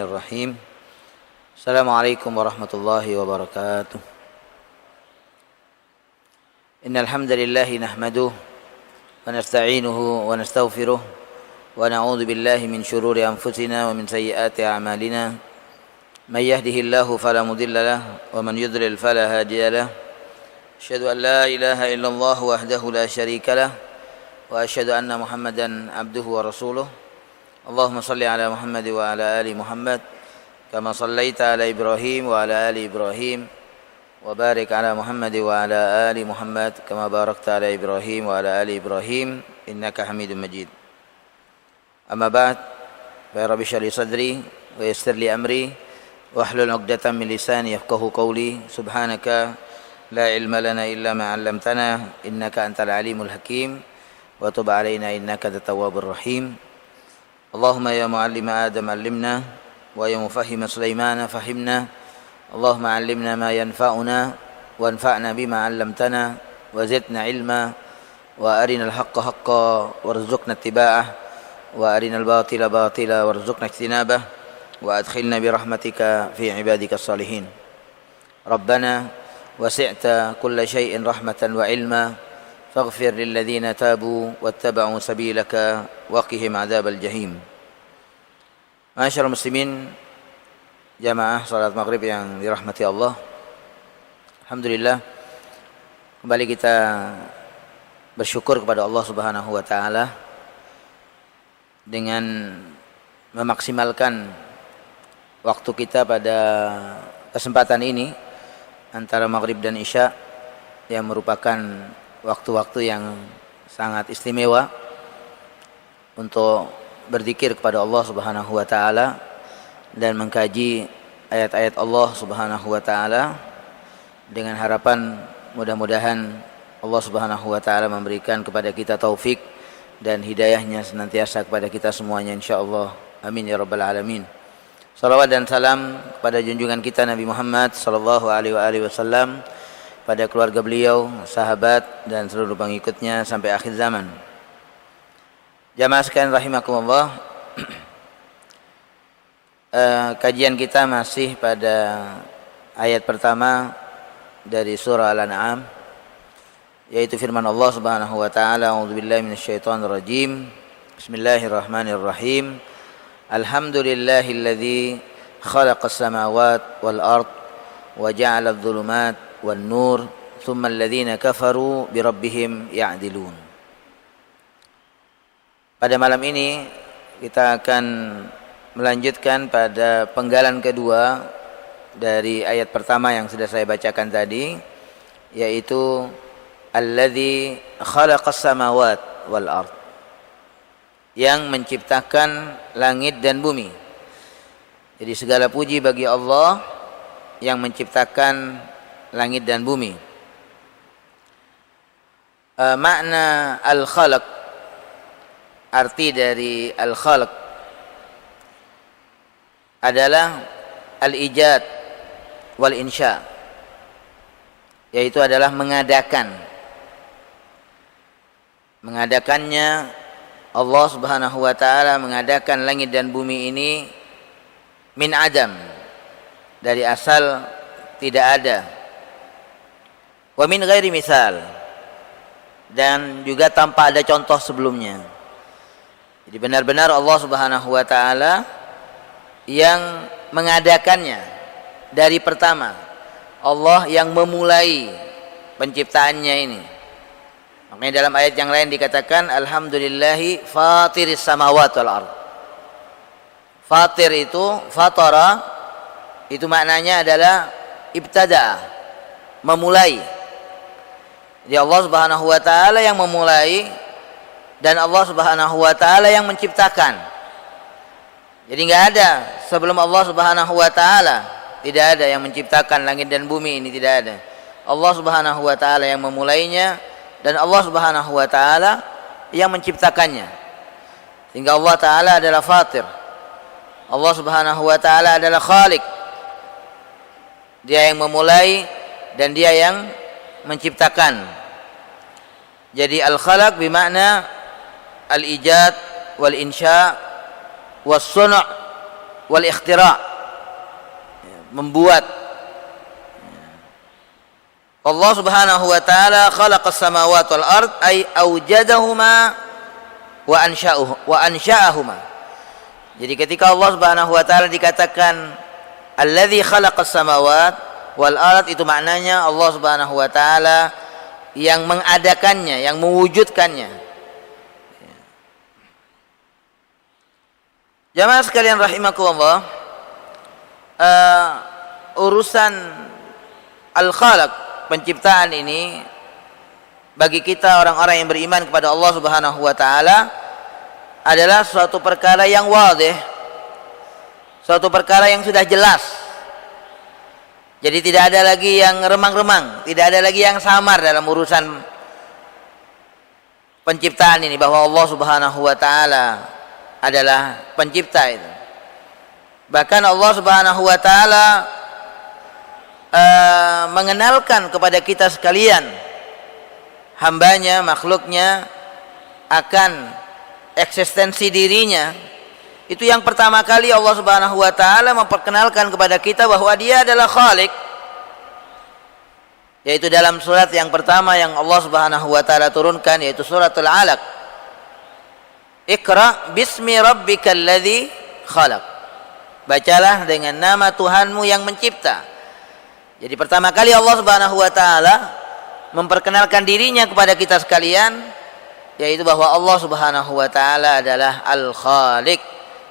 Bismillahirrahmanirrahim. Assalamualaikum warahmatullahi wabarakatuh. Innal hamdalillahi nahmaduhu wa nasta'inuhu wa nastaghfiruh wa na'udzu billahi min shururi anfusina wa min sayyiati a'malina. May yahdihillahu fala mudilla lahu wa man yudlil fala hadiya lahu. Asyhadu an la ilaha illallah wahdahu la syarika lahu wa asyhadu anna Muhammadan abduhu wa rasuluh. Allahumma salli ala Muhammad wa ala ali Muhammad kama sallaita ala Ibrahim wa ala ali Ibrahim wa barik ala Muhammad wa ala ali Muhammad kama barakta ala Ibrahim wa ala ali Ibrahim innaka Hamidum Majid. Amma ba'd, fa rabbi shrah li sadri wa yassir li amri wahlul 'uqdatam min lisani yafqahu qawli. Subhanaka la ilma lana illa ma 'allamtana innaka antal alimul hakim wa tub alaina innaka antat tawwabur rahim. Allahumma ya mu'allima Adam 'allimna wa ya mufahhima Sulaiman fahimna. Allahumma 'allimna ma yanfa'una wanfa'na bima 'allamtana wa zidna ilma wa arinal haqqa haqqan warzuqna ittiba'ah wa arinal batila batila warzuqna ijtinabah wa adkhilna bi rahmatika fi ibadikas salihin. Rabbana wasi'ta kulla syai'in rahmatan wa ilma faghfir lil ladzina tabu wattaba'u sabilaka wa qihim 'adzabal jahim. Ma'asyiral muslimin, jamaah salat maghrib yang dirahmati Allah. Alhamdulillah, kembali kita bersyukur kepada Allah Subhanahu wa taala dengan memaksimalkan waktu kita pada kesempatan ini antara maghrib dan isya, yang merupakan waktu-waktu yang sangat istimewa untuk berzikir kepada Allah Subhanahu wa taala dan mengkaji ayat-ayat Allah Subhanahu wa taala, dengan harapan mudah-mudahan Allah Subhanahu wa taala memberikan kepada kita taufik dan hidayahnya senantiasa kepada kita semuanya insyaallah. Amin ya rabbal alamin. Salawat dan salam kepada junjungan kita Nabi Muhammad sallallahu alaihi wasallam, pada keluarga beliau, sahabat dan seluruh pengikutnya sampai akhir zaman. Jamaah sekalian rahimakumullah, kajian kita masih pada ayat pertama dari surah Al-An'am, yaitu firman Allah Subhanahu wa taala, a'udzubillahi minasyaitonir rajim. Bismillahirrahmanirrahim. Alhamdulillahilladzi khalaqas samawati wal ard wa ja'ala adh-dhulumati wan nur thumma alladhina kafaru bi rabbihim ya'dilun. Pada malam ini kita akan melanjutkan pada penggalan kedua dari ayat pertama yang sudah saya bacakan tadi, yaitu alladzi khalaqas samawati wal ard, yang menciptakan langit dan bumi. Jadi segala puji bagi Allah yang menciptakan langit dan bumi. Makna al-khalaq, arti dari al-khalq adalah al-ijad wal insya, yaitu adalah mengadakannya. Allah Subhanahu wa taala mengadakan langit dan bumi ini min adam, dari asal tidak ada, wa min ghairi misal, dan juga tanpa ada contoh sebelumnya. Jadi benar-benar Allah Subhanahu wa taala yang mengadakannya dari pertama. Allah yang memulai penciptaannya ini. Makanya dalam ayat yang lain dikatakan alhamdulillahi fatiris samawati wal ard. Fatir itu, fatara itu maknanya adalah ibtada, memulai. Jadi Allah Subhanahu wa taala yang memulai dan Allah Subhanahu wa taala yang menciptakan. Jadi enggak ada sebelum Allah Subhanahu wa taala, tidak ada yang menciptakan langit dan bumi ini, tidak ada. Allah Subhanahu wa taala yang memulainya dan Allah Subhanahu wa taala yang menciptakannya. Sehingga Allah taala adalah fatir. Allah Subhanahu wa taala adalah khaliq. Dia yang memulai dan dia yang menciptakan. Jadi al-khalaq bermakna al-ijad wal insya was sun', wal ikhtira', membuat. Allah Subhanahu wa taala khalaqas samawati wal ard ay aujadahuma wa ansha'ahuma. Jadi ketika Allah Subhanahu wa taala dikatakan alladzi khalaqas samawat wal ard, itu maknanya Allah Subhanahu wa taala yang mengadakannya, yang mewujudkannya. Jamaah sekalian rahimakumullah, urusan al-khalaq, penciptaan ini, bagi kita orang-orang yang beriman kepada Allah Subhanahu wa taala adalah suatu perkara yang wadih, suatu perkara yang sudah jelas. Jadi tidak ada lagi yang remang-remang, tidak ada lagi yang samar dalam urusan penciptaan ini, bahwa Allah Subhanahu wa taala adalah pencipta itu. Bahkan Allah Subhanahu wa taala mengenalkan kepada kita sekalian, hambanya, makhluknya, akan eksistensi dirinya. Itu yang pertama kali Allah Subhanahu wa taala memperkenalkan kepada kita bahwa Dia adalah Khaliq, yaitu dalam surat yang pertama yang Allah Subhanahu wa taala turunkan, yaitu suratul Alaq. Iqra bismi rabbikal ladzi khalaq. Bacalah dengan nama Tuhanmu yang mencipta. Jadi pertama kali Allah Subhanahu wa taala memperkenalkan dirinya kepada kita sekalian, yaitu bahwa Allah Subhanahu wa taala adalah Al-Khaliq.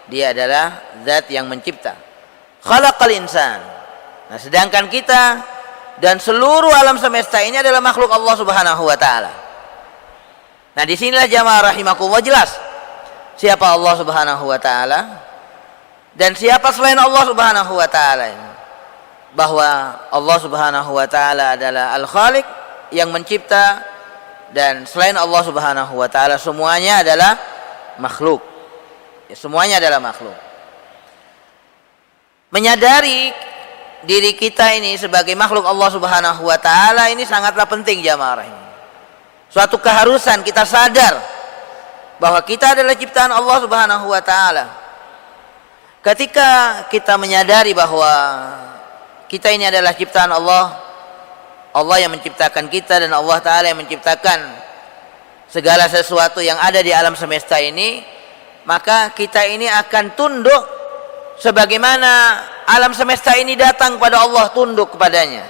Dia adalah zat yang mencipta. Khalaqal insan. Nah, sedangkan kita dan seluruh alam semesta ini adalah makhluk Allah Subhanahu wa taala. Nah, disinilah jamaah rahimakumullah jelas siapa Allah Subhanahu wa taala dan siapa selain Allah Subhanahu wa taala. Bahwa Allah Subhanahu wa taala adalah Al-Khaliq yang mencipta, dan selain Allah Subhanahu wa taala semuanya adalah makhluk. Ya, semuanya adalah makhluk. Menyadari diri kita ini sebagai makhluk Allah Subhanahu wa taala ini sangatlah penting jamaah rahim. Suatu keharusan kita sadar bahwa kita adalah ciptaan Allah Subhanahu wa taala. Ketika kita menyadari bahwa kita ini adalah ciptaan Allah, Allah yang menciptakan kita dan Allah taala yang menciptakan segala sesuatu yang ada di alam semesta ini, maka kita ini akan tunduk sebagaimana alam semesta ini datang kepada Allah, tunduk kepadanya.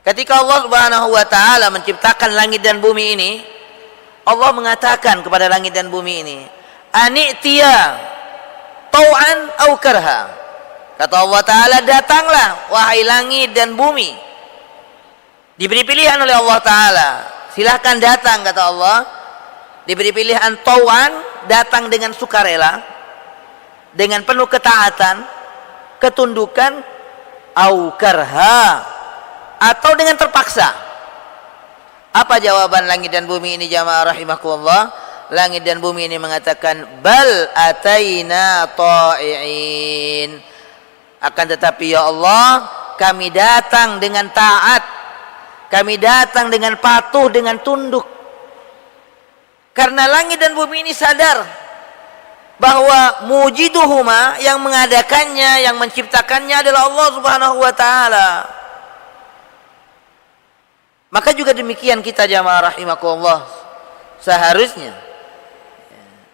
Ketika Allah Subhanahu wa taala menciptakan langit dan bumi ini, Allah mengatakan kepada langit dan bumi ini, "Ani'tiya tau'an au karha." Kata Allah taala, datanglah wahai langit dan bumi. Diberi pilihan oleh Allah taala, silahkan datang kata Allah. Diberi pilihan tau'an, datang dengan sukarela, dengan penuh ketaatan, ketundukan, au karha, atau dengan terpaksa. Apa jawaban langit dan bumi ini jamaah rahimakumullah? Langit dan bumi ini mengatakan, bal ataina ta'i'in. Akan tetapi ya Allah, kami datang dengan taat, kami datang dengan patuh, dengan tunduk. Karena langit dan bumi ini sadar bahwa mujiduhuma, yang mengadakannya, yang menciptakannya adalah Allah Subhanahu wa taala. Maka juga demikian kita jamaah rahimakumullah, seharusnya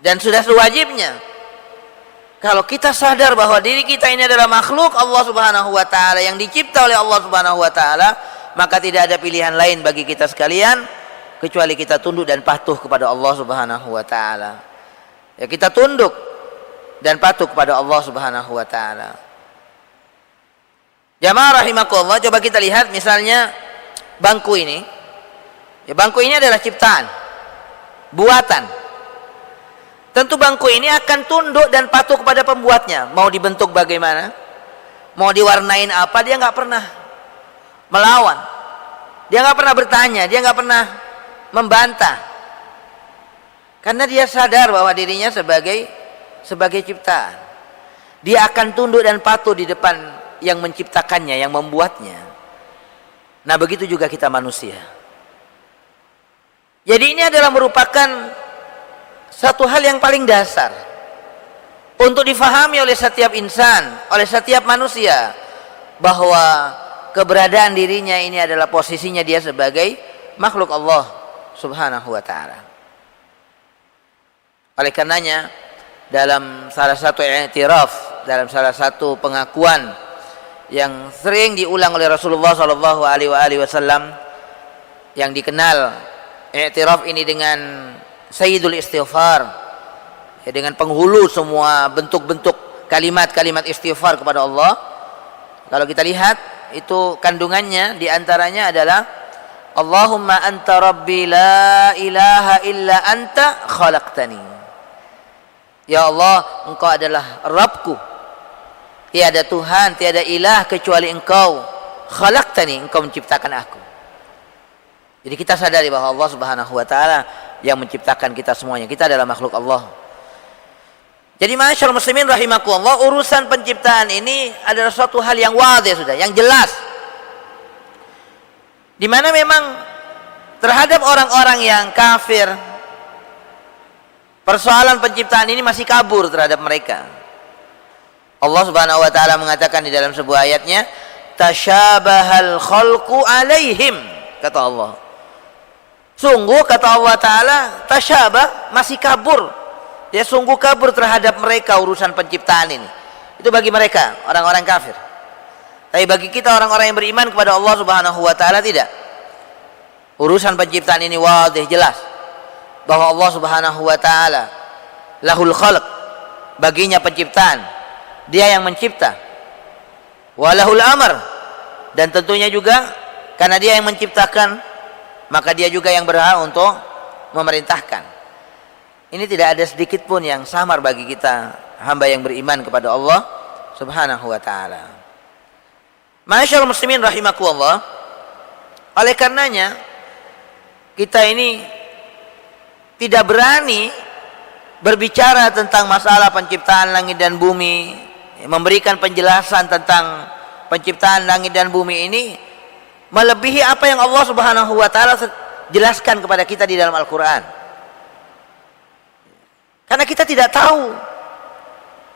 dan sudah sewajibnya, kalau kita sadar bahwa diri kita ini adalah makhluk Allah Subhanahu wa taala yang dicipta oleh Allah Subhanahu wa taala, maka tidak ada pilihan lain bagi kita sekalian kecuali kita tunduk dan patuh kepada Allah Subhanahu wa taala. Ya, kita tunduk dan patuh kepada Allah Subhanahu wa taala. Jamaah rahimakumullah, coba kita lihat misalnya bangku ini. Ya, bangku ini adalah ciptaan, buatan. Tentu bangku ini akan tunduk dan patuh kepada pembuatnya. Mau dibentuk bagaimana, mau diwarnain apa, dia nggak pernah melawan, dia nggak pernah bertanya, dia nggak pernah membantah, karena dia sadar bahwa dirinya sebagai ciptaan. Dia akan tunduk dan patuh di depan yang menciptakannya, yang membuatnya. Nah, begitu juga kita manusia. Jadi ini adalah merupakan satu hal yang paling dasar untuk difahami oleh setiap insan, oleh setiap manusia, bahwa keberadaan dirinya ini adalah posisinya dia sebagai makhluk Allah subhanahu wa ta'ala. Oleh karenanya dalam salah satu i'tiraf, dalam salah satu pengakuan yang sering diulang oleh Rasulullah sallallahu alaihi wasallam, yang dikenal i'tiraf ini dengan sayyidul istighfar, ya, dengan penghulu semua bentuk-bentuk kalimat-kalimat istighfar kepada Allah. Kalau kita lihat itu kandungannya diantaranya adalah Allahumma anta rabbi la ilaha illa anta khalaqtani. Ya Allah, engkau adalah Rabbku, tiada Tuhan, tiada ilah kecuali engkau. Khalaqtani, engkau menciptakan aku. Jadi kita sadari bahwa Allah subhanahu wa ta'ala yang menciptakan kita semuanya. Kita adalah makhluk Allah. Jadi ma'asyiral muslimin rahimakumullah, urusan penciptaan ini adalah suatu hal yang wadih sudah, yang jelas. Di mana memang terhadap orang-orang yang kafir, persoalan penciptaan ini masih kabur terhadap mereka. Allah subhanahu wa ta'ala mengatakan di dalam sebuah ayatnya, tasyabahal khalqu alaihim, kata Allah. Sungguh kata Allah ta'ala, tasyabah, masih kabur. Ya, sungguh kabur terhadap mereka urusan penciptaan ini. Itu bagi mereka, orang-orang kafir. Tapi bagi kita orang-orang yang beriman kepada Allah subhanahu wa ta'ala tidak. Urusan penciptaan ini wadih, jelas. Bahwa Allah subhanahu wa ta'ala lahul khalq, baginya penciptaan. Dia yang mencipta. Walahul amr, dan tentunya juga karena dia yang menciptakan, maka dia juga yang berhak untuk memerintahkan. Ini tidak ada sedikit pun yang samar bagi kita hamba yang beriman kepada Allah subhanahu wa ta'ala. Ma'asyiral muslimin rahimakumullah, oleh karenanya kita ini tidak berani berbicara tentang masalah penciptaan langit dan bumi, memberikan penjelasan tentang penciptaan langit dan bumi ini melebihi apa yang Allah subhanahu wa ta'ala jelaskan kepada kita di dalam Al-Quran. Karena kita tidak tahu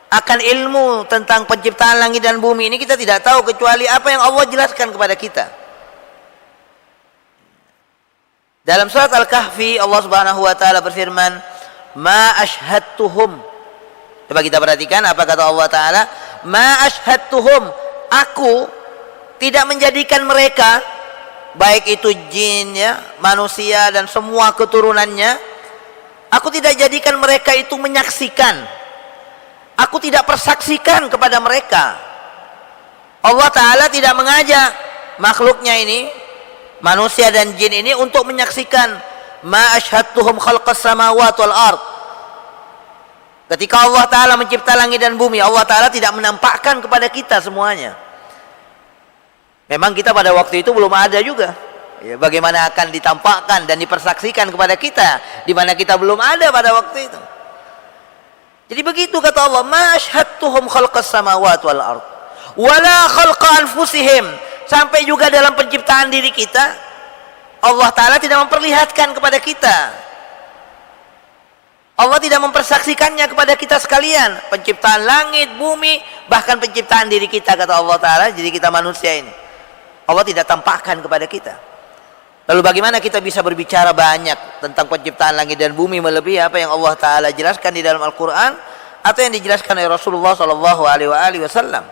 akan ilmu tentang penciptaan langit dan bumi ini, kita tidak tahu kecuali apa yang Allah jelaskan kepada kita. Dalam surat Al-Kahfi Allah subhanahu wa ta'ala berfirman, ma ashhadtuhum. Coba kita perhatikan apa kata Allah ta'ala, ma ashhadtuhum, aku tidak menjadikan mereka, baik itu jin, ya, manusia dan semua keturunannya, aku tidak jadikan mereka itu menyaksikan. Aku tidak persaksikan kepada mereka. Allah ta'ala tidak mengajak makhluknya ini, manusia dan jin ini, untuk menyaksikan. Ma asyhadtuhum khalqas samawati wal ard. Ketika Allah ta'ala mencipta langit dan bumi, Allah ta'ala tidak menampakkan kepada kita semuanya. Memang kita pada waktu itu belum ada juga. Ya, bagaimana akan ditampakkan dan dipersaksikan kepada kita di mana kita belum ada pada waktu itu. Jadi begitu kata Allah, ma asyhadtuhum khalqas samawati wal ard wala khalqa anfusihim, sampai juga dalam penciptaan diri kita Allah ta'ala tidak memperlihatkan kepada kita. Allah tidak mempersaksikannya kepada kita sekalian, penciptaan langit, bumi, bahkan penciptaan diri kita, kata Allah ta'ala, jadi kita manusia ini Allah tidak tampakkan kepada kita. Lalu bagaimana kita bisa berbicara banyak tentang penciptaan langit dan bumi melebihi apa yang Allah Ta'ala jelaskan di dalam Al-Quran atau yang dijelaskan oleh Rasulullah Sallallahu Alaihi Wasallam?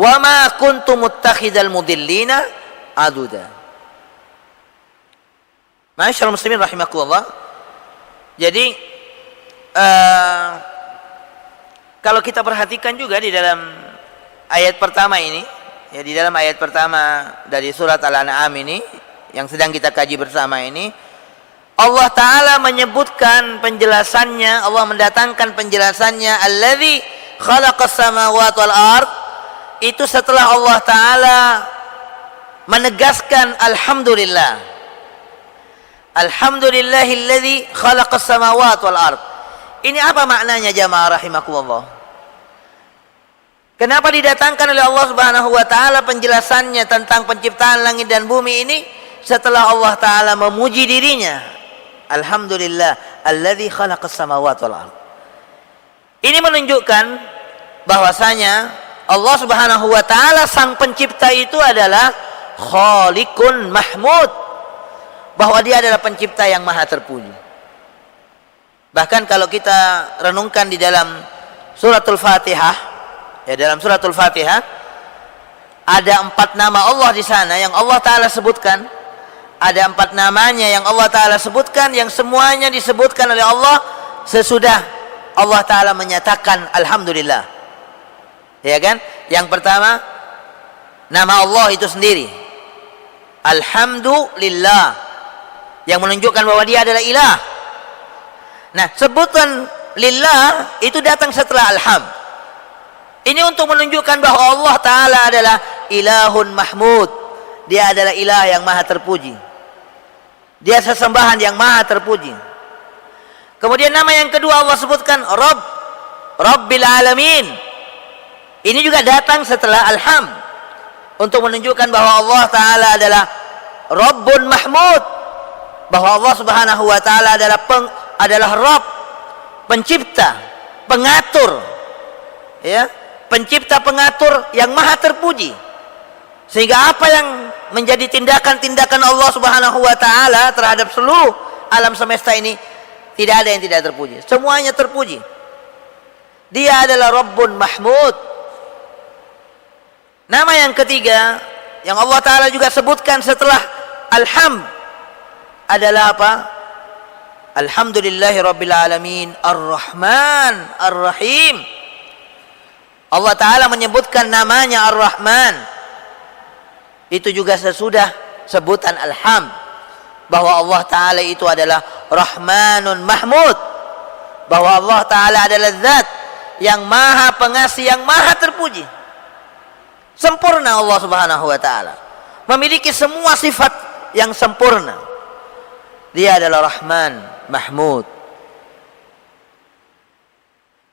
Wa ma kuntu muttakhidal mudillina aduda. Ma'asyiral muslimin rahimakumullah. Jadi kalau kita perhatikan juga di dalam ayat pertama ini, ya, di dalam ayat pertama dari surat Al-An'am ini yang sedang kita kaji bersama ini, Allah Ta'ala menyebutkan penjelasannya, Allah mendatangkan penjelasannya, alladzi khalaqas samawati wal ard, itu setelah Allah Ta'ala menegaskan alhamdulillah, alhamdulillahilladzi khalaqas samawati wal ard. Ini apa maknanya jamaah rahimakumullah? Kenapa didatangkan oleh Allah Subhanahu wa Ta'ala penjelasannya tentang penciptaan langit dan bumi ini setelah Allah Ta'ala memuji dirinya? Alhamdulillah alladzi khalaqas samawati wal ard. Ini menunjukkan bahwasanya Allah Subhanahu wa taala sang pencipta itu adalah Khaliqun Mahmud, bahwa dia adalah pencipta yang maha terpuji. Bahkan kalau kita renungkan di dalam suratul Fatihah, ya, dalam suratul Fatihah ada 4 nama Allah di sana yang Allah taala sebutkan. Ada 4 namanya yang Allah taala sebutkan, yang semuanya disebutkan oleh Allah sesudah Allah taala menyatakan alhamdulillah. Ya kan? Yang pertama, nama Allah itu sendiri, alhamdulillah, yang menunjukkan bahwa dia adalah ilah. Nah, sebutan lillah itu datang setelah alham. Ini untuk menunjukkan bahwa Allah taala adalah ilahun mahmud. Dia adalah ilah yang maha terpuji. Dia sesembahan yang maha terpuji. Kemudian nama yang kedua Allah sebutkan Rabb, Rabbil Alamin. Ini juga datang setelah alham, untuk menunjukkan bahwa Allah taala adalah Rabbun Mahmud, bahwa Allah Subhanahu wa taala adalah Rabb, pencipta, pengatur, ya, pencipta pengatur yang maha terpuji. Sehingga apa yang menjadi tindakan-tindakan Allah Subhanahu wa taala terhadap seluruh alam semesta ini, tidak ada yang tidak terpuji, semuanya terpuji. Dia adalah Rabbun Mahmud. Nama yang ketiga yang Allah taala juga sebutkan setelah alhamd adalah apa? Alhamdulillahi Rabbil Alamin Ar-Rahman Ar-Rahim. Allah taala menyebutkan namanya Ar-Rahman itu juga sesudah sebutan alhamd, bahwa Allah taala itu adalah Rahmanun Mahmud, bahwa Allah taala adalah zat yang maha pengasih, yang maha terpuji. Sempurna Allah Subhanahu wa taala, memiliki semua sifat yang sempurna. Dia adalah Rahman Mahmud.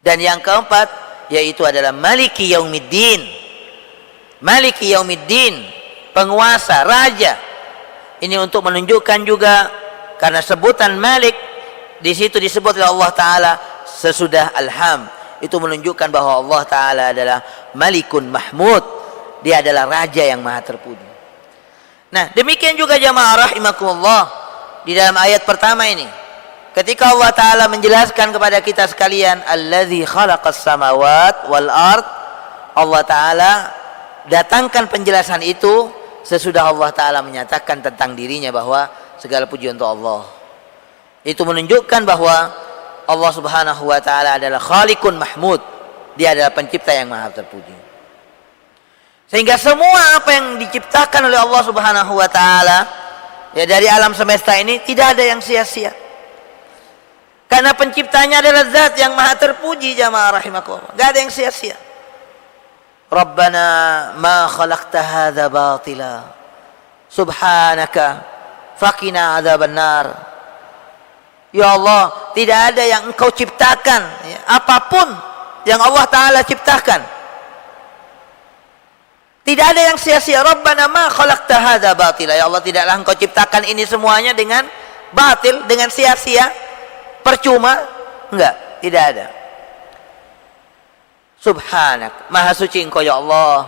Dan yang keempat yaitu adalah Maliki Yaumiddin. Maliki Yaumiddin, penguasa, raja. Ini untuk menunjukkan juga, karena sebutan Malik di situ disebut oleh Allah taala sesudah alham, itu menunjukkan bahwa Allah taala adalah Malikun Mahmud. Dia adalah raja yang maha terpuji. Nah, demikian juga jamaah rahimakumullah, di dalam ayat pertama ini, ketika Allah taala menjelaskan kepada kita sekalian allazi khalaqas samawat wal ard, Allah taala datangkan penjelasan itu sesudah Allah taala menyatakan tentang dirinya bahwa segala puji untuk Allah. Itu menunjukkan bahwa Allah Subhanahu wa taala adalah Khaliqun Mahmud. Dia adalah pencipta yang maha terpuji. Sehingga semua apa yang diciptakan oleh Allah Subhanahu wa taala, ya, dari alam semesta ini tidak ada yang sia-sia. Karena penciptanya adalah zat yang maha terpuji jamaah rahimakumullah. Enggak ada yang sia-sia. Rabbana ma khalaqta hadza batila. Subhanaka faqina adzabannar. Ya Allah, tidak ada yang Engkau ciptakan, ya, apapun yang Allah taala ciptakan, tidak ada yang sia-sia. Rabbana ma khalaqta hadza batila. Ya Allah, tidaklah Engkau ciptakan ini semuanya dengan batil, dengan sia-sia, percuma. Enggak, tidak ada. Subhanak, maha suci Engkau ya Allah.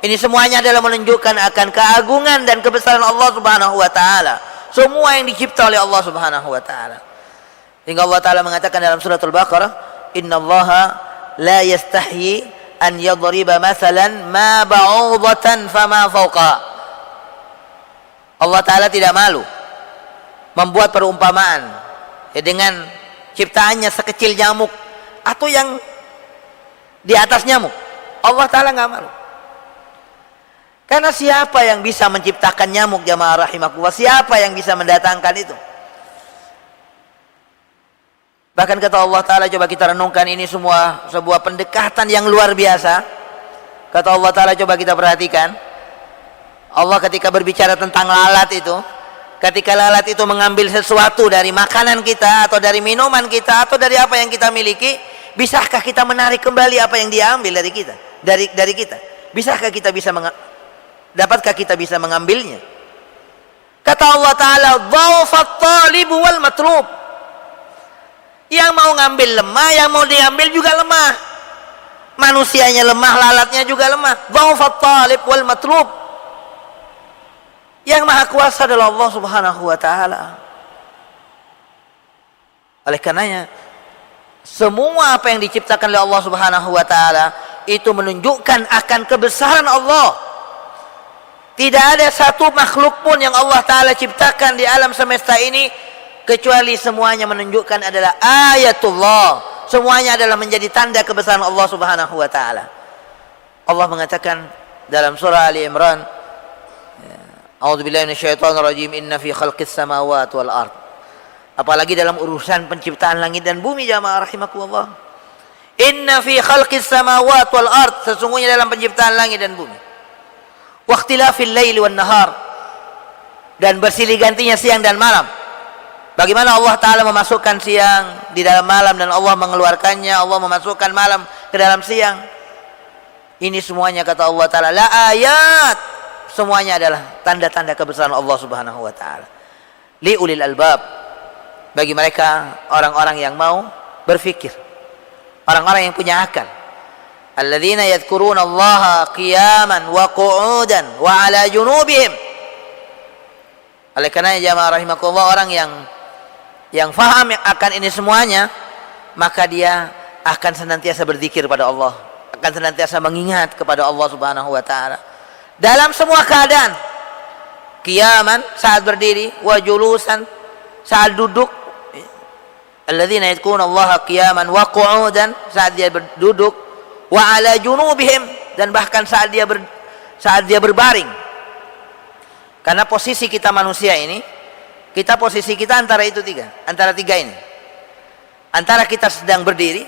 Ini semuanya adalah menunjukkan akan keagungan dan kebesaran Allah Subhanahu wa taala. Semua yang dicipta oleh Allah Subhanahu wa taala. Hingga Allah taala mengatakan dalam suratul Baqarah, "Innallaha la yastahyi an yadriba masalan ma ba'udatan fama fawqa." Allah taala tidak malu membuat perumpamaan, ya, dengan ciptaannya sekecil nyamuk atau yang di atas nyamuk. Allah taala enggak malu. Karena siapa yang bisa menciptakan nyamuk jamaah rahimakumullah? Siapa yang bisa mendatangkan itu? Bahkan kata Allah taala, coba kita renungkan, ini semua sebuah pendekatan yang luar biasa. Kata Allah taala, coba kita perhatikan. Allah ketika berbicara tentang lalat itu, ketika lalat itu mengambil sesuatu dari makanan kita atau dari minuman kita atau dari apa yang kita miliki, bisakah kita menarik kembali apa yang dia ambil dari kita? Dari kita. Bisakah kita bisa dapatkah kita bisa mengambilnya? Kata Allah taala, "Dha'afat talib wal matlub." Yang mau ngambil lemah, yang mau diambil juga lemah. Manusianya lemah, lalatnya juga lemah. Dha'fat talib wal matlub. Yang maha kuasa adalah Allah Subhanahu wa ta'ala. Oleh karenanya, semua apa yang diciptakan oleh Allah Subhanahu wa ta'ala itu menunjukkan akan kebesaran Allah. Tidak ada satu makhluk pun yang Allah ta'ala ciptakan di alam semesta ini kecuali semuanya menunjukkan adalah ayatullah. Semuanya adalah menjadi tanda kebesaran Allah Subhanahu wa ta'ala. Allah mengatakan dalam surah Ali Imran, A'udzubillahi minasyaitonirrajim, inna fi khalqis samawati wal ard. Apalagi dalam urusan penciptaan langit dan bumi, jamaah rahimakumullah. Inna fi khalqis samawati wal ard, sesungguhnya dalam penciptaan langit dan bumi. Wa ikhtilafil laili wan nahar, dan bersilih gantinya siang dan malam. Bagaimana Allah Ta'ala memasukkan siang di dalam malam dan Allah mengeluarkannya, Allah memasukkan malam ke dalam siang. Ini semuanya kata Allah Ta'ala la ayat, semuanya adalah tanda-tanda kebesaran Allah Subhanahu wa ta'ala. Li ulil albab, bagi mereka orang-orang yang mau berfikir, orang-orang yang punya akal. Alladzina yadhkuruna Allaha qiyaman wa qu'udan wa ala junubihim. Oleh karena jamaah rahimakumullah, orang yang faham akan ini semuanya, maka dia akan senantiasa berzikir pada Allah, akan senantiasa mengingat kepada Allah Subhanahu wa ta'ala dalam semua keadaan. Qiyaman, saat berdiri, wa julusan, saat duduk. Alladzina yadhkuruna Allaha qiyaman wa qu'udan, saat dia duduk, wa ala junubihim, dan bahkan saat dia berbaring. Karena posisi kita manusia ini, posisi kita antara tiga ini. Antara kita sedang berdiri,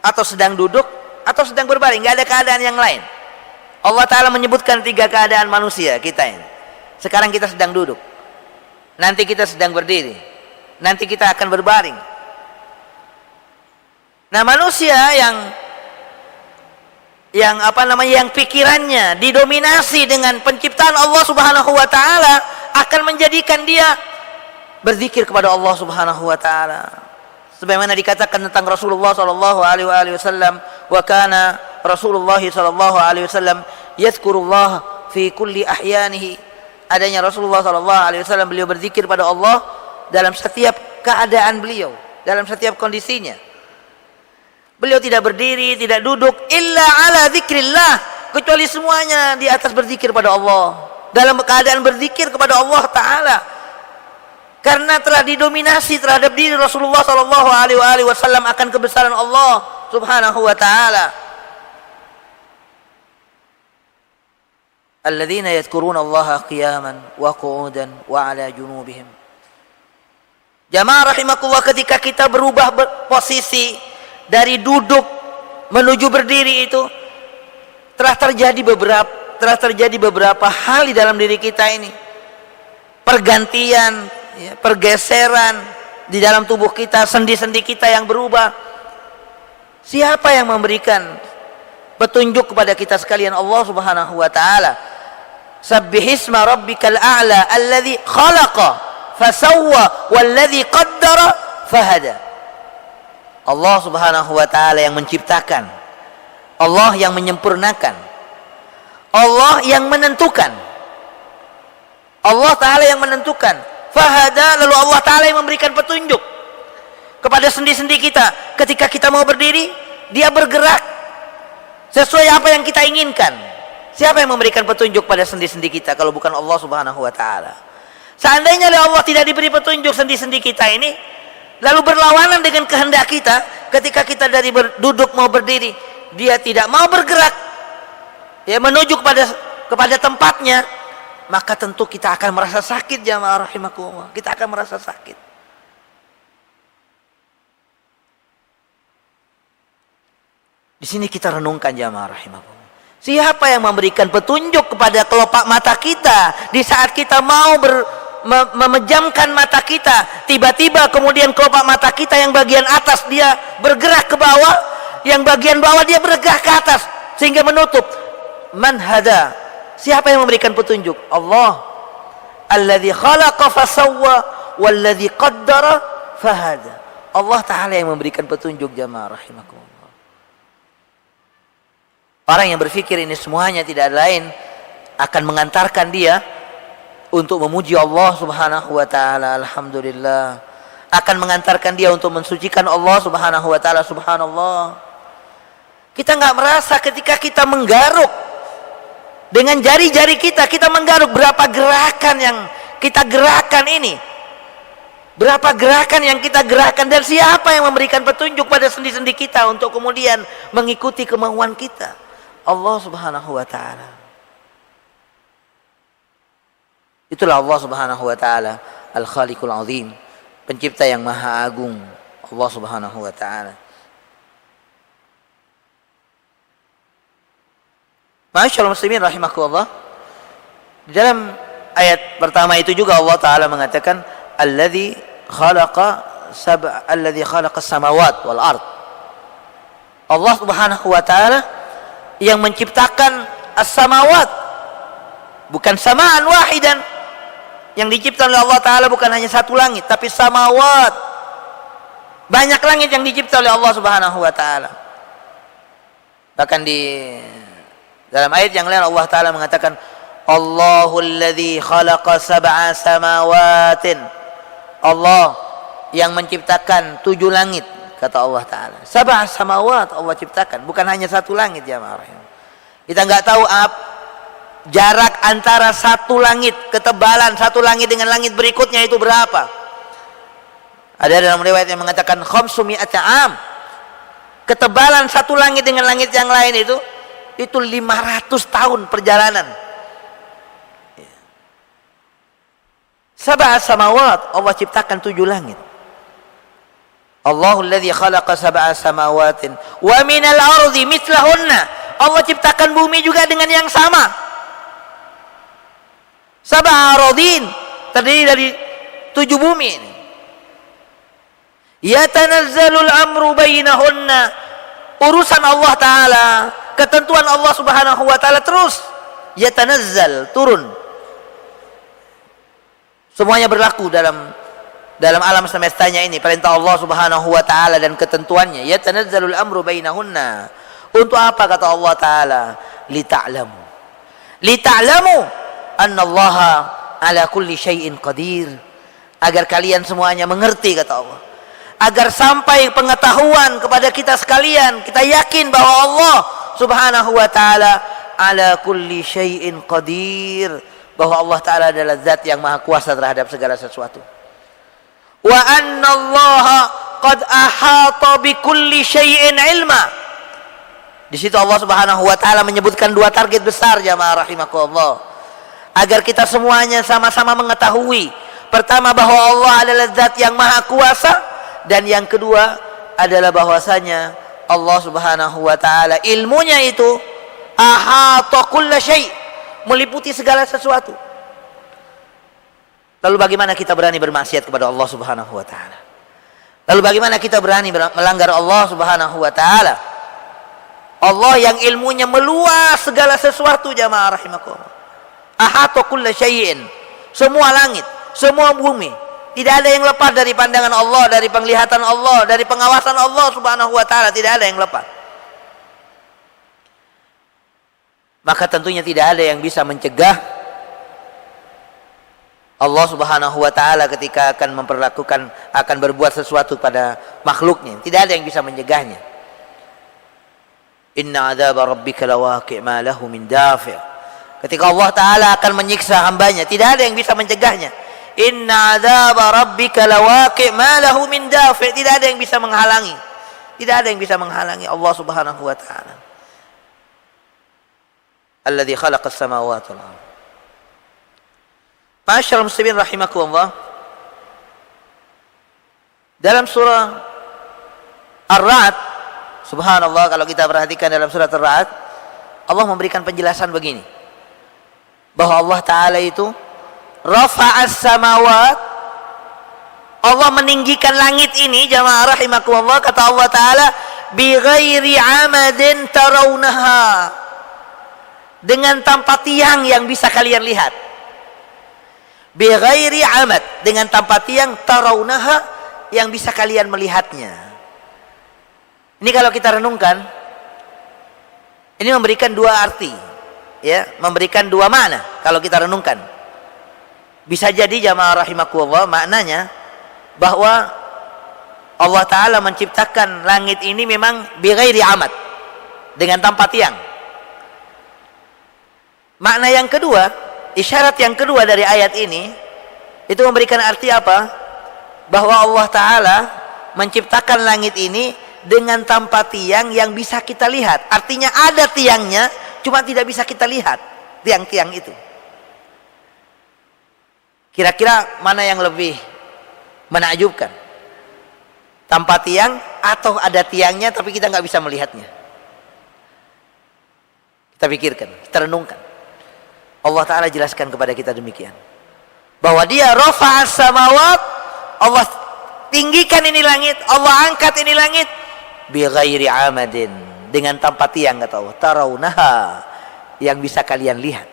atau sedang duduk, atau sedang berbaring, nggak ada keadaan yang lain. Allah Ta'ala menyebutkan 3 keadaan manusia kita ini. Sekarang kita sedang duduk, nanti kita sedang berdiri, nanti kita akan berbaring. Nah, manusia yang pikirannya didominasi dengan penciptaan Allah Subhanahu wa ta'ala akan menjadikan dia berzikir kepada Allah Subhanahu wa ta'ala. Sebagaimana dikatakan tentang Rasulullah sallallahu alaihi wasallam, wa kana Rasulullah sallallahu alaihi wasallam yadhkurullah fi kulli ahyanihi. Adanya Rasulullah sallallahu alaihi wasallam, beliau berzikir pada Allah dalam setiap keadaan beliau, dalam setiap kondisinya. Beliau tidak berdiri, tidak duduk, illa ala dzikrillah, kecuali semuanya di atas berzikir pada Allah, dalam keadaan berzikir kepada Allah Ta'ala. Karena telah didominasi terhadap diri Rasulullah sallallahu alaihi wasallam akan kebesaran Allah Subhanahu wa ta'ala. Alladzina yadhkuruna Allaha qiyaman wa qu'udan wa ala junubihim. Jamaah rahimakumullah, ketika kita berubah posisi dari duduk menuju berdiri, itu telah terjadi beberapa hal di dalam diri kita ini. Pergantian, pergeseran di dalam tubuh kita, sendi-sendi kita yang berubah. Siapa yang memberikan petunjuk kepada kita sekalian? Allah Subhanahu wa ta'ala. Sabbihisma rabbikal a'la alladzi khalaqa fasawwa walladzi qaddara fahada. Allah Subhanahu wa ta'ala yang menciptakan, Allah yang menyempurnakan, Allah yang menentukan, Allah Ta'ala yang menentukan. Fahada, lalu Allah Ta'ala yang memberikan petunjuk kepada sendi-sendi kita. Ketika kita mau berdiri, dia bergerak sesuai apa yang kita inginkan. Siapa yang memberikan petunjuk pada sendi-sendi kita kalau bukan Allah Subhanahu wa ta'ala? Seandainya oleh Allah tidak diberi petunjuk sendi-sendi kita ini, lalu berlawanan dengan kehendak kita, ketika kita dari duduk mau berdiri, dia tidak mau bergerak, ya, menuju kepada tempatnya, maka tentu kita akan merasa sakit, jamaah rahimakumullah. Kita akan merasa sakit. Di sini kita renungkan, jamaah rahimakumullah. Siapa yang memberikan petunjuk kepada kelopak mata kita di saat kita mau memejamkan mata kita, tiba-tiba kemudian kelopak mata kita yang bagian atas dia bergerak ke bawah, yang bagian bawah dia bergerak ke atas sehingga menutup. Man hada? Siapa yang memberikan petunjuk? Allah. Alladzi khalaqa fasawwa walladzi qaddara fahada. Allah Ta'ala yang memberikan petunjuk jamaah rahimakumullah. Orang yang berpikir ini semuanya tidak lain akan mengantarkan dia untuk memuji Allah Subhanahu wa taala, alhamdulillah, akan mengantarkan dia untuk mensucikan Allah Subhanahu wa taala, subhanallah. Kita nggak merasa ketika kita menggaruk dengan jari-jari kita, kita menggaruk berapa gerakan yang kita gerakan ini. Berapa gerakan yang kita gerakan, dan siapa yang memberikan petunjuk pada sendi-sendi kita untuk kemudian mengikuti kemauan kita? Allah Subhanahu wa taala. Itulah Allah Subhanahu wa taala, Al-Khaliqul Azim, pencipta yang maha agung, Allah Subhanahu wa taala. Ma'asyiral muslimin rahimakumullah. Di dalam ayat pertama itu juga Allah taala mengatakan alladzi khalaqa as-samawat wal ard. Allah Subhanahu wa taala yang menciptakan as-samawat, bukan samaan wahidan. Yang dicipta oleh Allah taala bukan hanya satu langit, tapi samawat. Banyak langit yang dicipta oleh Allah Subhanahu wa taala. Bahkan di dalam ayat yang lain Allah taala mengatakan Allahul ladzi khalaqa sab'a samawatin. Allah yang menciptakan 7 langit, kata Allah taala. Sab'a samawat Allah ciptakan, bukan hanya satu langit jamaah. Kita enggak tahu jarak antara satu langit, ketebalan satu langit dengan langit berikutnya itu berapa. Ada dalam riwayat yang mengatakan khamsumi'ata am. Ketebalan satu langit dengan langit yang lain itu 500 tahun perjalanan. Sab'a samawat, Allah ciptakan 7 langit. Allahul ladzi khalaqa sab'a samawatin wa minal ardi mithlahunna. Allah ciptakan bumi juga dengan yang sama. Sab'a aradin, terdiri dari 7 bumi ini. Yatanazzalul amru bainahunna. Urusan Allah taala, ketentuan Allah Subhanahu wa taala terus yatanazzal, turun. Semuanya berlaku dalam alam semestanya ini, perintah Allah Subhanahu wa taala dan ketentuannya. Yatanazzalul amru bainahunna. Untuk apa kata Allah taala? Lita'lamu. Lita'lamu annallaha ala kulli syai'in qadir. Agar kalian semuanya mengerti kata Allah. Agar sampai pengetahuan kepada kita sekalian, kita yakin bahwa Allah Subhanahu wa taala ala kulli syai'in qadir, bahwa Allah taala adalah zat yang maha kuasa terhadap segala sesuatu. Wa annallaha qad ahata bi kulli syai'in ilma. Di situ Allah Subhanahu wa taala menyebutkan 2 target besar jamaah rahimakumullah. Agar kita semuanya sama-sama mengetahui, pertama bahwa Allah adalah zat yang maha kuasa, dan yang kedua adalah bahwasanya Allah Subhanahu wa taala ilmunya itu ahata kulla syai', meliputi segala sesuatu. Lalu bagaimana kita berani bermaksiat kepada Allah Subhanahu wa taala? Lalu bagaimana kita berani melanggar Allah Subhanahu wa taala? Allah yang ilmunya meluas segala sesuatu jamaah rahimakumullah. Ahata kulla syai'in, semua langit, semua bumi, tidak ada yang lepas dari pandangan Allah, dari penglihatan Allah, dari pengawasan Allah Subhanahu wa taala, tidak ada yang lepas. Maka tentunya tidak ada yang bisa mencegah Allah Subhanahu wa taala ketika akan akan berbuat sesuatu pada makhluknya. Tidak ada yang bisa mencegahnya. Inna 'adzaba rabbika lawaqi' ma lahu min dafi'. Ketika Allah taala akan menyiksa hambanya, tidak ada yang bisa mencegahnya. Inna 'adzaba rabbika lawaqi' ma lahu min dafi'. Tidak ada yang bisa menghalangi. Tidak ada yang bisa menghalangi Allah Subhanahu wa taala. Alladzi khalaqa as-samawati wal ardh. Ma'asyiral muslimin rahimakumullah. Dalam surah Ar-Ra'd, subhanallah, kalau kita perhatikan dalam surat Ar-Ra'd, Allah memberikan penjelasan begini, bahwa Allah taala itu rafa'as samawat, Allah meninggikan langit ini jamaah rahimakumullah, kata Allah taala bi ghairi amadin tarawunaha, dengan tanpa tiang yang bisa kalian lihat. Bi ghairi amad, dengan tanpa tiang, tarawunaha, yang bisa kalian melihatnya. Ini kalau kita renungkan, ini memberikan dua arti, ya, memberikan dua makna kalau kita renungkan. Bisa jadi jamaah rahimakumullah maknanya bahwa Allah Ta'ala menciptakan langit ini memang bighairi amad, dengan tanpa tiang. Makna yang kedua, isyarat yang kedua dari ayat ini, itu memberikan arti apa? Bahwa Allah Ta'ala menciptakan langit ini dengan tanpa tiang yang bisa kita lihat. Artinya ada tiangnya, cuma tidak bisa kita lihat tiang-tiang itu. Kira-kira mana yang lebih menakjubkan? Tanpa tiang atau ada tiangnya tapi kita nggak bisa melihatnya? Kita pikirkan, kita renungkan. Allah Ta'ala jelaskan kepada kita demikian, bahwa dia rafa'as samawat, Allah tinggikan ini langit, Allah angkat ini langit bighairi amadin, dengan tanpa tiang, kata Allah, tarawunaha, yang bisa kalian lihat.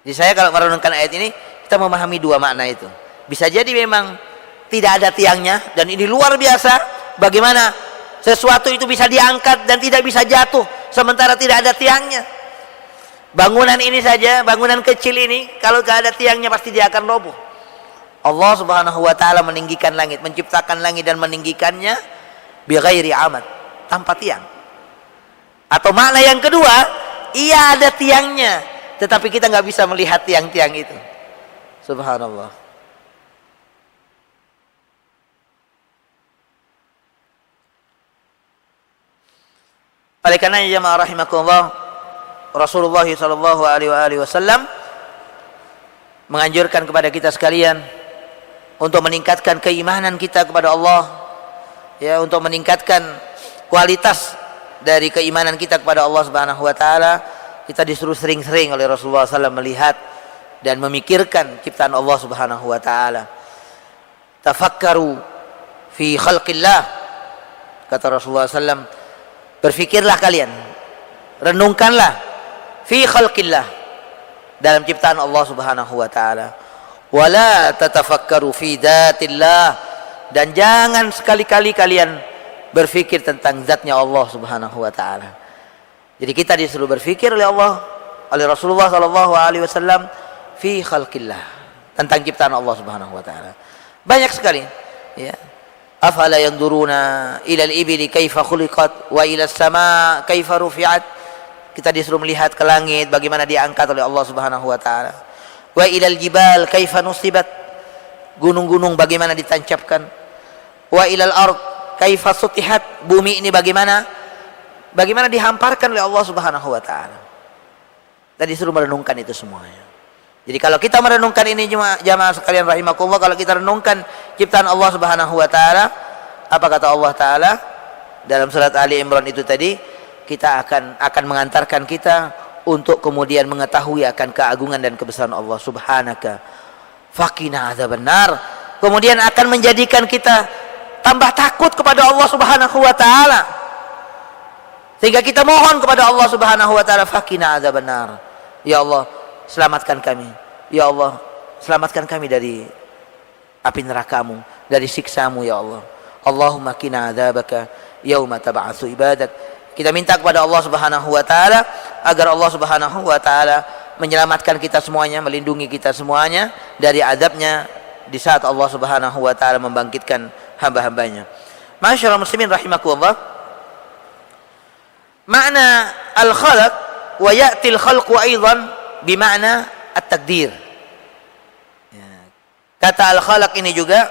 Jadi saya kalau merenungkan ayat ini, kita memahami dua makna itu. Bisa jadi memang tidak ada tiangnya, dan ini luar biasa bagaimana sesuatu itu bisa diangkat dan tidak bisa jatuh sementara tidak ada tiangnya. Bangunan ini saja, bangunan kecil ini kalau tidak ada tiangnya pasti dia akan roboh. Allah Subhanahu wa Ta'ala meninggikan langit, menciptakan langit dan meninggikannya bighairi amad, tanpa tiang. Atau makna yang kedua, iya ada tiangnya tetapi kita nggak bisa melihat tiang-tiang itu. Subhanallah. Oleh karena jemaah rahimakumullah, Rasulullah sallallahu alaihi wasallam menganjurkan kepada kita sekalian untuk meningkatkan keimanan kita kepada Allah, ya, untuk meningkatkan kualitas dari keimanan kita kepada Allah Subhanahu wa Ta'ala. Kita disuruh sering-sering oleh Rasulullah SAW melihat dan memikirkan ciptaan Allah Subhanahu wa Ta'ala. Tafakkaru fi khalqillah, kata Rasulullah SAW, berfikirlah kalian, renungkanlah fi khalqillah, dalam ciptaan Allah Subhanahu wa Ta'ala. Wala tatafakkaru fi dzatillah, dan jangan sekali-kali kalian berfikir tentang zatnya Allah Subhanahu wa Ta'ala. Jadi kita disuruh berfikir oleh Allah, oleh Rasulullah sallallahu alaihi wasallam fi khalqillah, tentang ciptaan Allah Subhanahu wa Ta'ala. Banyak sekali, ya. Afala yanzuruna ila al-ibili kaifa khuliqat wa ila as-sama kaifa rufi'at. Kita disuruh melihat ke langit bagaimana diangkat oleh Allah Subhanahu wa Ta'ala. Wa ila al-jibal kaifa nusibat, gunung-gunung bagaimana ditancapkan. Wa ila al-ard kaifa sutihat, bumi ini bagaimana dihamparkan oleh Allah Subhanahu wa Ta'ala. Dan disuruh merenungkan itu semuanya. Jadi kalau kita merenungkan ini jamaah sekalian rahimakumullah, kalau kita renungkan ciptaan Allah Subhanahu wa Ta'ala, apa kata Allah Ta'ala dalam surat Ali Imran itu tadi, kita akan mengantarkan kita untuk kemudian mengetahui akan keagungan dan kebesaran Allah. Subhanaka faqina adzabannar, kemudian akan menjadikan kita tambah takut kepada Allah Subhanahu wa Ta'ala, sehingga kita mohon kepada Allah Subhanahu wa Ta'ala, faqina adzabannar, ya Allah selamatkan kami, ya Allah selamatkan kami dari api neraka-Mu, dari siksa-Mu, ya Allah. Allahumma qina adzabaka yauma tab'atsu ibadak. Kita minta kepada Allah Subhanahu wa Ta'ala agar Allah Subhanahu wa Ta'ala menyelamatkan kita semuanya, melindungi kita semuanya dari azabnya di saat Allah Subhanahu wa Ta'ala membangkitkan hamba-hambanya. Masyaallah muslimin rahimakumullah, makna al-khalq wa ya'ti al-khalqu aidan bimakna at-takdir. Kata al-khalq ini juga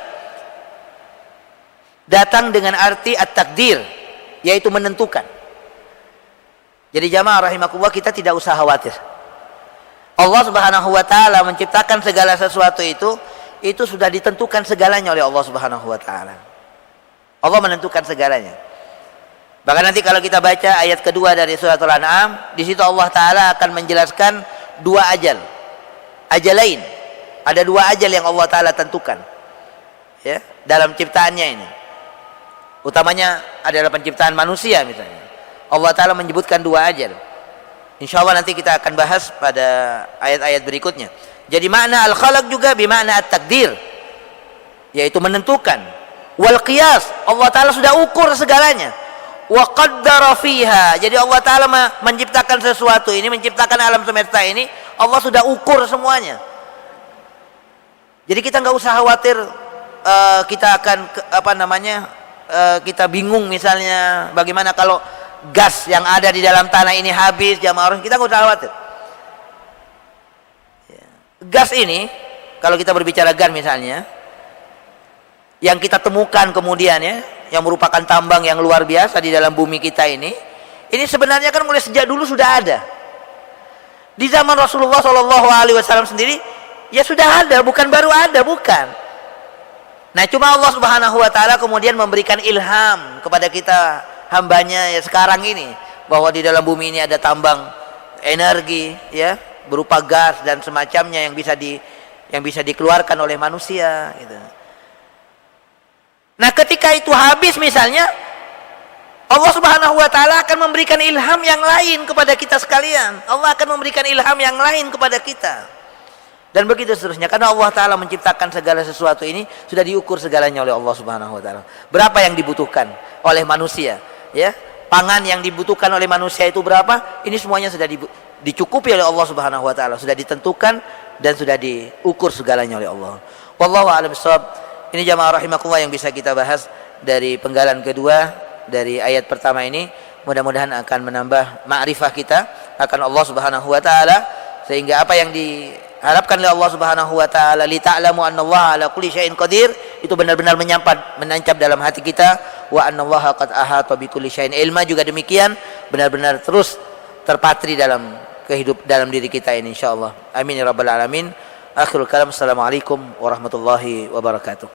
datang dengan arti at-takdir, yaitu menentukan. Jadi jamaah rahimakumullah, kita tidak usah khawatir. Allah Subhanahu wa Ta'ala menciptakan segala sesuatu itu sudah ditentukan segalanya oleh Allah Subhanahu wa Ta'ala. Allah menentukan segalanya. Bahkan nanti kalau kita baca ayat kedua dari surat Al-An'am, di situ Allah Ta'ala akan menjelaskan dua ajal. Ajalain. Ada dua ajal yang Allah Ta'ala tentukan, ya, dalam ciptaannya ini. Utamanya adalah penciptaan manusia misalnya. Allah Ta'ala menyebutkan dua ajal. Insya Allah nanti kita akan bahas pada ayat-ayat berikutnya. Jadi makna al-khalaq juga bimakna at-takdir, yaitu menentukan. Wal qiyas, Allah Ta'ala sudah ukur segalanya. Wa qaddara fiha, jadi Allah Ta'ala menciptakan sesuatu ini, menciptakan alam semesta ini, Allah sudah ukur semuanya. Jadi kita nggak usah khawatir kita akan kita bingung misalnya bagaimana kalau gas yang ada di dalam tanah ini habis, jamaah, kita nggak usah khawatir. Gas ini, kalau kita berbicara gas misalnya, yang kita temukan kemudian ya, yang merupakan tambang yang luar biasa di dalam bumi kita ini sebenarnya kan mulai sejak dulu sudah ada. Di zaman Rasulullah SAW sendiri, ya sudah ada, bukan baru ada, bukan. Nah, cuma Allah Subhanahu Wa Taala kemudian memberikan ilham kepada kita hambanya ya sekarang ini, bahwa di dalam bumi ini ada tambang energi ya, berupa gas dan semacamnya yang bisa dikeluarkan oleh manusia gitu. Nah, ketika itu habis misalnya, Allah Subhanahu Wa Taala akan memberikan ilham yang lain kepada kita sekalian. Allah akan memberikan ilham yang lain kepada kita. Dan begitu seterusnya, karena Allah Ta'ala menciptakan segala sesuatu ini sudah diukur segalanya oleh Allah Subhanahu Wa Ta'ala. Berapa yang dibutuhkan oleh manusia, ya, pangan yang dibutuhkan oleh manusia itu berapa, ini semuanya sudah dicukupi oleh Allah Subhanahu Wa Ta'ala, sudah ditentukan dan sudah diukur segalanya oleh Allah. Wallahu a'lam bishawab. Ini jamaah rahimakumullah yang bisa kita bahas dari penggalan kedua dari ayat pertama ini. Mudah-mudahan akan menambah ma'rifah kita akan Allah Subhanahu Wa Ta'ala, sehingga apa yang diharapkan oleh Allah Subhanahu Wa Ta'ala, li ta'lamu annallaha ala kulli syai'in qadir, itu benar-benar menancap dalam hati kita. Wa annallaha qad ahata bi kulli syai'in ilma, juga demikian benar-benar terus terpatri dalam diri kita ini insyaallah. Amin ya rabbal alamin. Akhirul kalam, assalamualaikum warahmatullahi wabarakatuh.